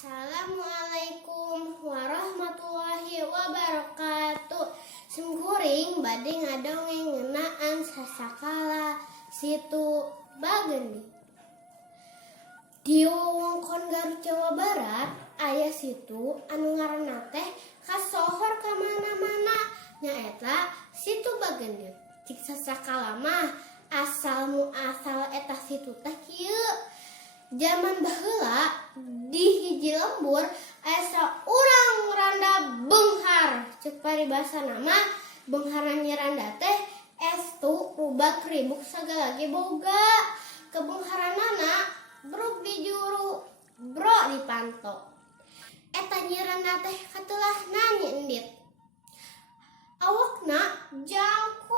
Assalamualaikum warahmatullahi wabarakatuh. Sungkuring bade ngadongeng ngeunaan sasakala situ Bagendi. Di wewengkon Garut Jawa Barat aya situ anu ngaranna teh kasohor ka mana-mana nyaeta Situ Bagendi. Cik sasakala mah asal muasal eta situ teh kieu. Zaman baheula di hiji lembur aya saurang randa beunghar. Ceuk paribasana mah beungharna nyiranda teh estu rubak ribuk sagala ge boga. Kebeungharanana bruk di juru, bro di panto. Eta nyiranda teh katelahna nyendit. Awakna jangkung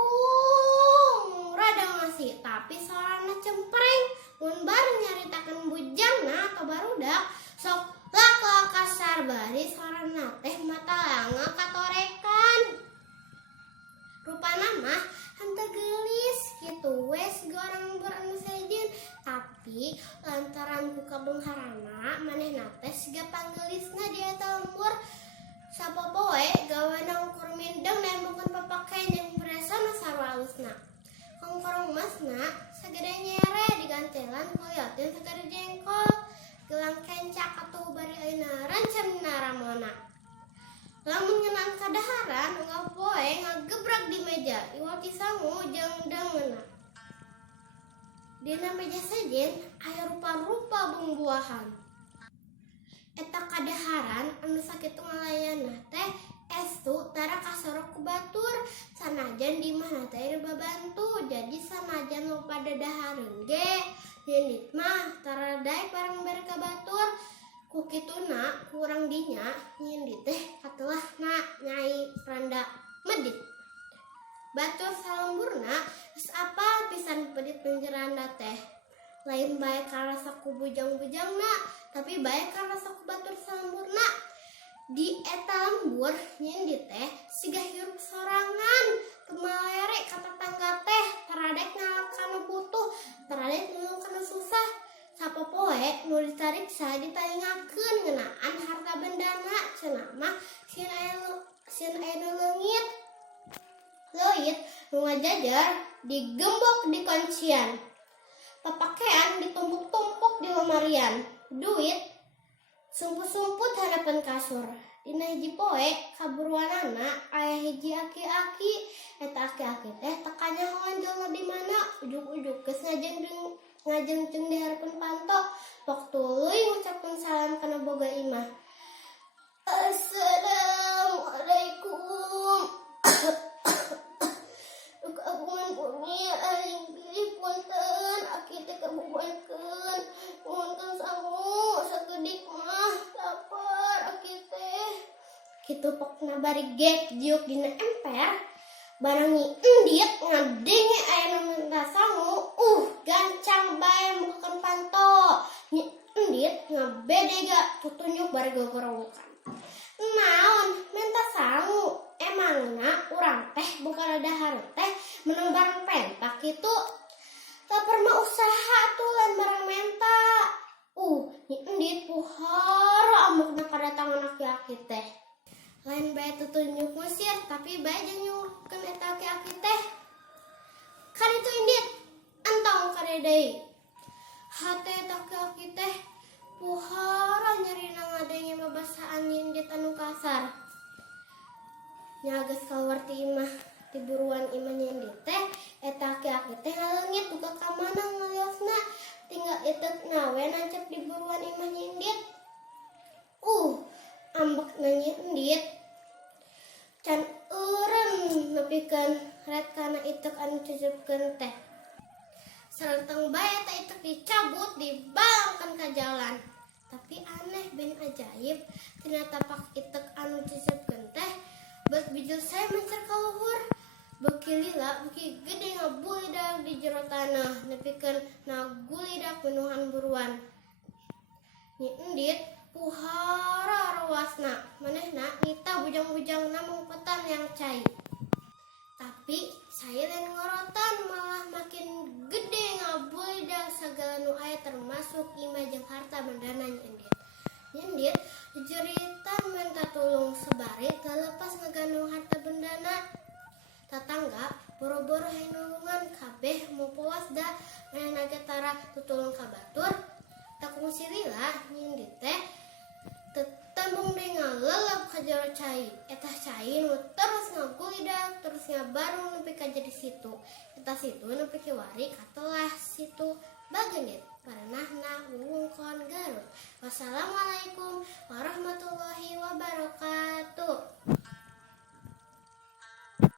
rada ngasih tapi sorana cempreng. Mun bareng nyaritakeun bujangna atau barudak sok lak kasar bari sorana teh mata langa katorekan. Rupana mah henteu geulis kitu we siga urang anu sejen, tapi lantaran ku kabeungharana manehna teh siga panggeulisna di eta lembur. Sapopoe gawana ukur mindeng nembokeun papakean jeung presana sarua alusna. Kongkorong masna sagede nyere digantelan koyotin sagede jengkol. Gelang kencak atuh bari ayeuna rancam naramona. Lamun ngeunaan kadaharan ngapoe ngagebrak di meja iwati sangu jeung dangeuna. Dina meja sejen aya rupa-rupa buah-buahan. Eta kadaharan anu sakitu ngalayanna teh estu tara kasorok ku batur sanajan di mana teh babantu. Jadi sanajan nu pada dahareun ge nyendit mah tara daek bareng bere ka batur. Ku kituna kurang dinya nyendit teh katelahna Nyai randa medit. Batur salemburna geus apal pisan pedit penjeranda teh. Lain bae karasa ku bujang-bujangna, tapi bae karasa ku batur salemburna. Di eta lembur nyendit teh siga hirup sorangan kemalere ka tetangga teh taradek ngalakanu butuh, taradek nulungkeun susah. Sapopoe nu ditariksa ditalingakeun ngeunaan harta bendana cenah mah sieun aya nu leungit. Leuit nu ngajajar digembok di kuncian. Papakean ditumpuk-tumpuk di lemarian. Duit sumput-sumput harapan kasur. Dina hiji poe kaburuanana aya hiji aki-aki. Eta aki-aki teh teka nyahoan jelema di mana ujug-ujug geus ngajengjeng di harapan panto. Pok tuluy ngucapkeun salam kana boga imah. Assalamualaikum. Kagungan bumi aing pilih punten aki teh kabubuhankeun. Nuhunkeun sangu sagedik mah lapar aki teh. Kitu pokna bari gek jiuk dina emper barang nyi endit ngadenge aya nu minta sangu gancang bae mukakeun panto. Nyi endit ngabedega tutunjuk bari gogorowokan. Naon minta sangu? Emangna urang teh bukan dahar teh menang barang pentak kitu. Lapar mah usaha tuh lain barang menta. Nyi endit puhara amukna kadatangan aki-aki teh. Lain bae tutunjuk musir tapi bae jeung nyuruhkeun eta aki-aki teh. Kaditu endit entong kade deui. Hate eta aki-aki teh puhara nyarina ngadenge babasaan nyi endit anu kasar. Nya geus kaluar ti imah ti buruan imah nyendit teh eta aki-aki teh ngaleungit buka ka mana ngaliosna tinggal iteukna we nancep di buruan imah nyendit. Ambekna nyendit can eureun nepikeun ret kana itek anu cucupkeun teh. Sarantang bae eta itek dicabut dibalangkeun ka jalan. Tapi aneh ben ajaib tina tapak itek anu cucupkeun teh beuk bijil saya mencer ka luhur. Beuki lila beuki gede ngabulidak di jero tanah nepikeun nagulidak menuhan buruan. Nyi endit puhara ruasna manehna nita bujang-bujangna mungpetan yang cai. Tapi saya lain ngorotan malah makin gede ngabulidak sagala nu aya termasuk imah jeung harta bendana Nyi endit. Nyendit da manehna ge tara tutulung ka batur takung sirilah nyin di teh tembung deui ngalelep ka jero cai eta cai nu terus ngagulidag terus ngabarung nepi ka jadi situ eta situ nepi kiwari katelah situ bageunit parenahna wewengkon Garut. Wassalamualaikum warahmatullahi wabarakatuh.